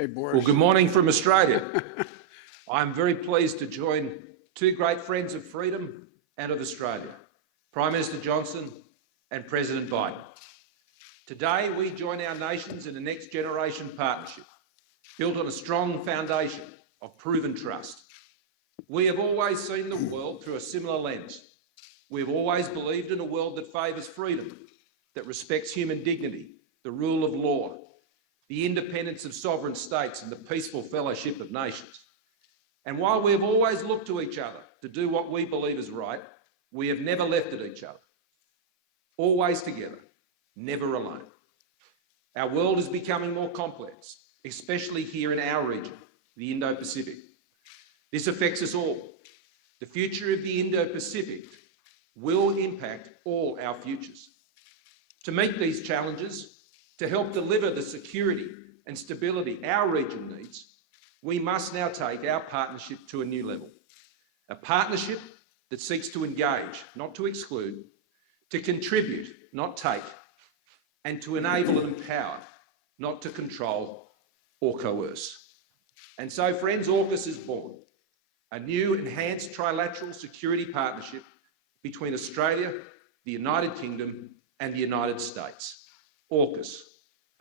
Hey, Boris. Well, good morning from Australia. I'm very pleased to join two great friends of freedom and of Australia, Prime Minister Johnson and President Biden. Today, we join our nations in a next generation partnership built on a strong foundation of proven trust. We have always seen the world through a similar lens. We've always believed in a world that favours freedom, that respects human dignity, the rule of law, the independence of sovereign states and the peaceful fellowship of nations. And while we have always looked to each other to do what we believe is right, we have never left at each other. Always together, never alone. Our world is becoming more complex, especially here in our region, the Indo-Pacific. This affects us all. The future of the Indo-Pacific will impact all our futures. To meet these challenges, to help deliver the security and stability our region needs, we must now take our partnership to a new level. A partnership that seeks to engage, not to exclude, to contribute, not take, and to enable and empower, not to control or coerce. And so, friends, Aukus is born, a new enhanced trilateral security partnership between Australia, the United Kingdom and the United States. Aukus,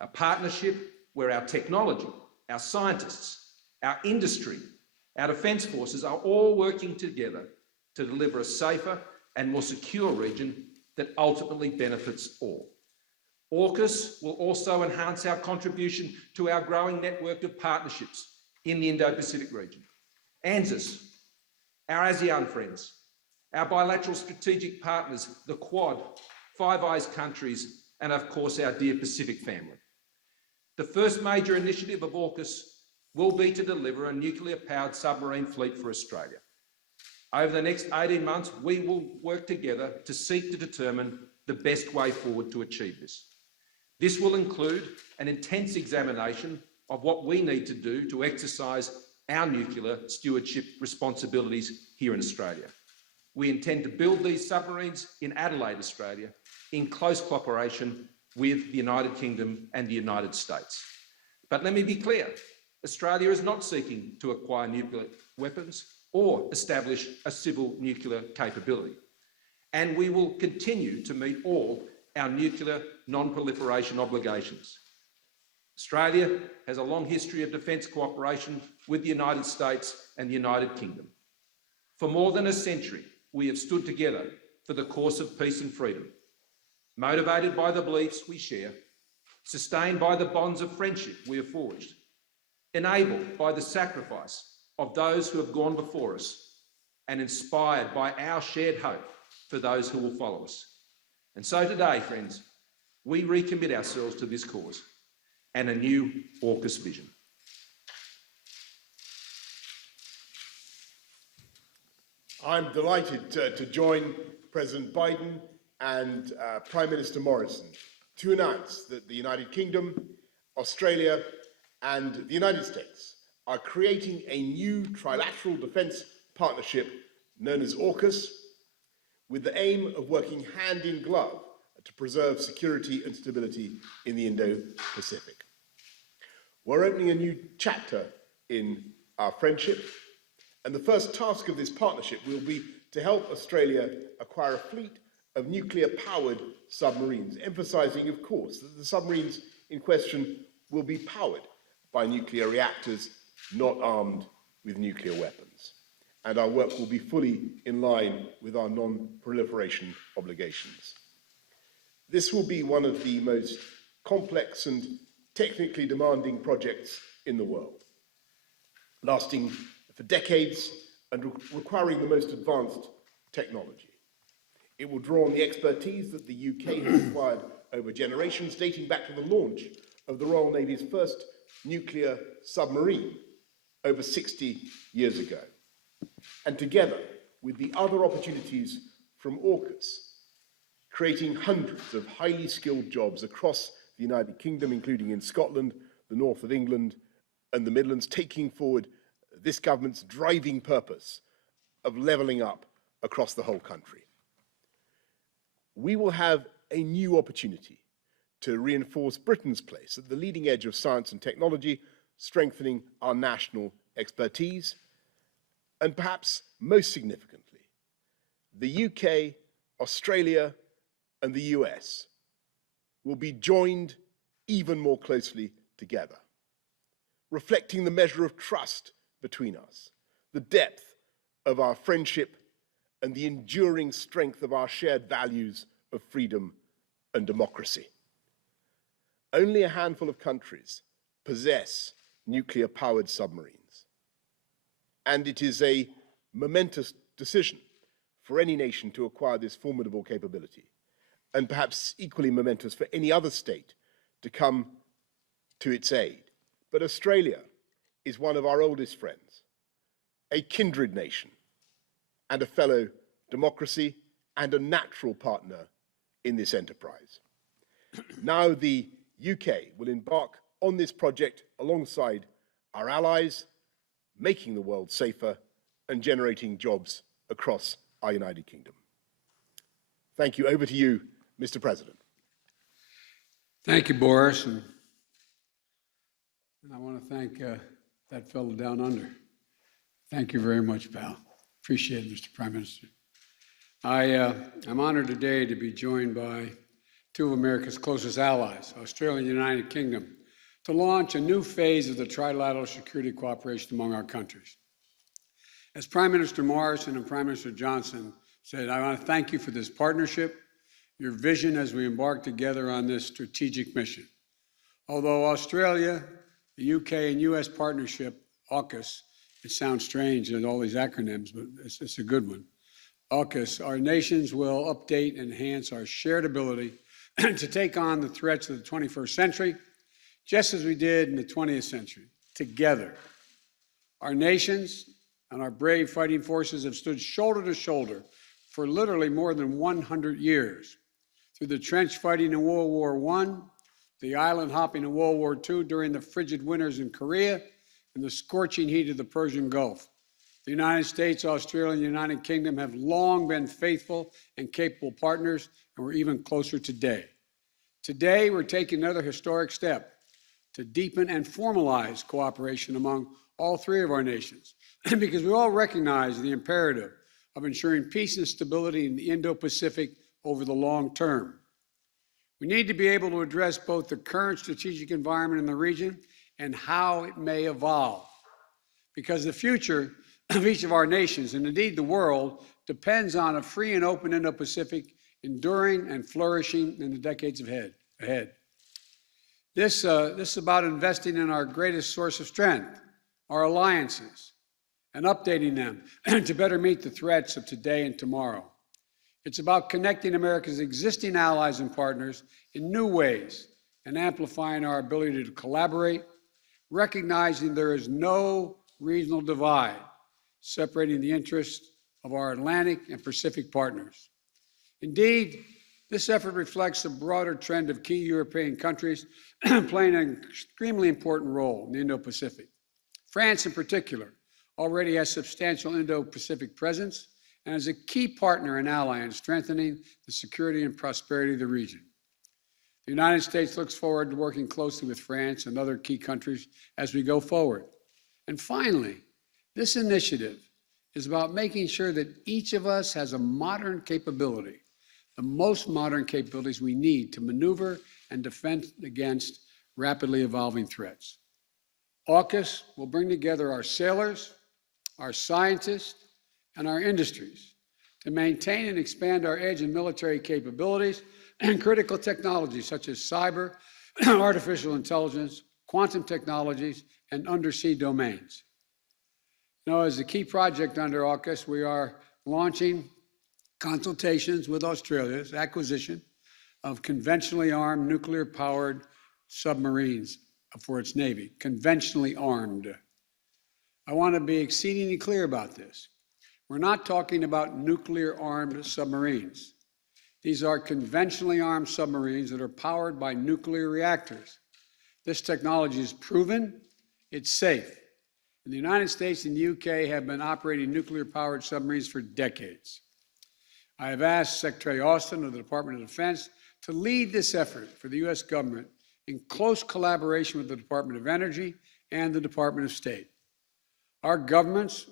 a partnership where our technology, our scientists, our industry, our defence forces are all working together to deliver a safer and more secure region that ultimately benefits all. Aukus will also enhance our contribution to our growing network of partnerships in the Indo-Pacific region. ANZUS, our ASEAN friends, our bilateral strategic partners, the Quad, Five Eyes countries, and of course our dear Pacific family. The first major initiative of Aukus will be to deliver a nuclear-powered submarine fleet for Australia. Over the next 18 months, we will work together to seek to determine the best way forward to achieve this. This will include an intense examination of what we need to do to exercise our nuclear stewardship responsibilities here in Australia. We intend to build these submarines in Adelaide, Australia, in close cooperation with the United Kingdom and the United States. But let me be clear, Australia is not seeking to acquire nuclear weapons or establish a civil nuclear capability. And we will continue to meet all our nuclear non-proliferation obligations. Australia has a long history of defence cooperation with the United States and the United Kingdom. For more than a century, we have stood together for the cause of peace and freedom, motivated by the beliefs we share, sustained by the bonds of friendship we have forged, enabled by the sacrifice of those who have gone before us, and inspired by our shared hope for those who will follow us. And so today, friends, we recommit ourselves to this cause and a new AUKUS vision. I'm delighted to join President Biden and Prime Minister Morrison to announce that the United Kingdom, Australia and the United States are creating a new trilateral defence partnership known as AUKUS, with the aim of working hand in glove to preserve security and stability in the Indo-Pacific. We're opening a new chapter in our friendship, and the first task of this partnership will be to help Australia acquire a fleet of nuclear-powered submarines, emphasising, of course, that the submarines in question will be powered by nuclear reactors, not armed with nuclear weapons. And our work will be fully in line with our non-proliferation obligations. This will be one of the most complex and technically demanding projects in the world, lasting for decades and requiring the most advanced technology. It will draw on the expertise that the UK has acquired over generations, dating back to the launch of the Royal Navy's first nuclear submarine over 60 years ago. And together with the other opportunities from AUKUS, creating hundreds of highly skilled jobs across the United Kingdom, including in Scotland, the north of England and the Midlands, taking forward this government's driving purpose of levelling up across the whole country. We will have a new opportunity to reinforce Britain's place at the leading edge of science and technology, strengthening our national expertise, and perhaps most significantly, the UK, Australia, and the US will be joined even more closely together, reflecting the measure of trust between us, the depth of our friendship, and the enduring strength of our shared values of freedom and democracy. Only a handful of countries possess nuclear-powered submarines, and it is a momentous decision for any nation to acquire this formidable capability, and perhaps equally momentous for any other state to come to its aid. But Australia is one of our oldest friends, a kindred nation, and a fellow democracy, and a natural partner in this enterprise. Now the UK will embark on this project alongside our allies, making the world safer and generating jobs across our United Kingdom. Thank you. Over to you, Mr. President. Thank you, Boris. And I want to thank that fellow down under. Thank you very much, pal. Appreciate it, Mr. Prime Minister. I'm honored today to be joined by two of America's closest allies, Australia and the United Kingdom, to launch a new phase of the trilateral security cooperation among our countries. As Prime Minister Morrison and Prime Minister Johnson said, I want to thank you for this partnership, your vision as we embark together on this strategic mission. Although Australia, the UK, and US partnership, Aukus, it sounds strange in all these acronyms, but it's a good one. Aukus, our nations will update and enhance our shared ability to take on the threats of the 21st century, just as we did in the 20th century, together. Our nations and our brave fighting forces have stood shoulder to shoulder for literally more than 100 years. Through the trench fighting in World War I, the island hopping in World War II during the frigid winters in Korea, and the scorching heat of the Persian Gulf. The United States, Australia, and the United Kingdom have long been faithful and capable partners, and we're even closer today. Today, we're taking another historic step to deepen and formalize cooperation among all three of our nations, because we all recognize the imperative of ensuring peace and stability in the Indo-Pacific over the long term. We need to be able to address both the current strategic environment in the region and how it may evolve, because the future of each of our nations, and indeed the world, depends on a free and open Indo-Pacific enduring and flourishing in the decades ahead. This is about investing in our greatest source of strength, our alliances, and updating them to better meet the threats of today and tomorrow. It's about connecting America's existing allies and partners in new ways and amplifying our ability to collaborate, recognizing there is no regional divide separating the interests of our Atlantic and Pacific partners. Indeed, this effort reflects the broader trend of key European countries playing an extremely important role in the Indo-Pacific. France, in particular, already has substantial Indo-Pacific presence and is a key partner and ally in strengthening the security and prosperity of the region. The United States looks forward to working closely with France and other key countries as we go forward. And finally, this initiative is about making sure that each of us has a modern capability, the most modern capabilities we need to maneuver and defend against rapidly evolving threats. AUKUS will bring together our sailors, our scientists, and our industries to maintain and expand our edge and military capabilities and critical technologies such as cyber, artificial intelligence, quantum technologies, and undersea domains. Now, as a key project under AUKUS, we are launching consultations with Australia's acquisition of conventionally armed nuclear-powered submarines for its Navy, conventionally armed. I want to be exceedingly clear about this. We're not talking about nuclear-armed submarines. These are conventionally armed submarines that are powered by nuclear reactors. This technology is proven, it's safe. And the United States and the UK have been operating nuclear-powered submarines for decades. I have asked Secretary Austin of the Department of Defense to lead this effort for the US government in close collaboration with the Department of Energy and the Department of State. Our governments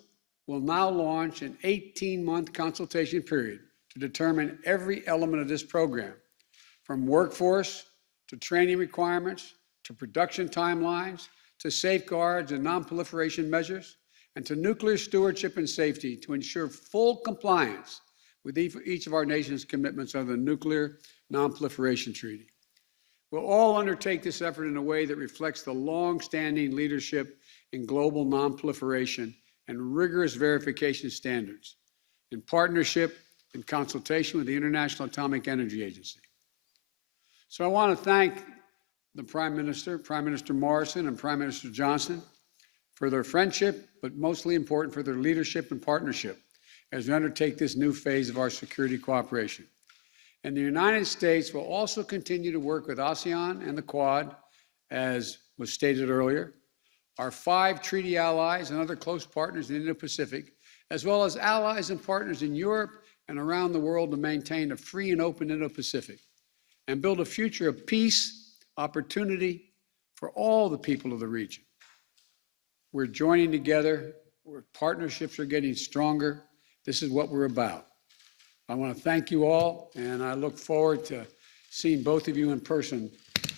will now launch an 18-month consultation period to determine every element of this program, from workforce to training requirements, to production timelines, to safeguards and non-proliferation measures, and to nuclear stewardship and safety to ensure full compliance with each of our nation's commitments under the Nuclear Non-Proliferation Treaty. We'll all undertake this effort in a way that reflects the long-standing leadership in global non-proliferation and rigorous verification standards, in partnership and consultation with the International Atomic Energy Agency. So I want to thank the Prime Minister Morrison and Prime Minister Johnson for their friendship, but mostly important for their leadership and partnership as we undertake this new phase of our security cooperation. And the United States will also continue to work with ASEAN and the Quad, as was stated earlier, our 5 treaty allies and other close partners in the Indo-Pacific, as well as allies and partners in Europe and around the world to maintain a free and open Indo-Pacific and build a future of peace, opportunity for all the people of the region. We're joining together, our partnerships are getting stronger. This is what we're about. I want to thank you all, and I look forward to seeing both of you in person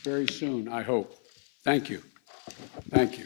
very soon, I hope. Thank you. Thank you.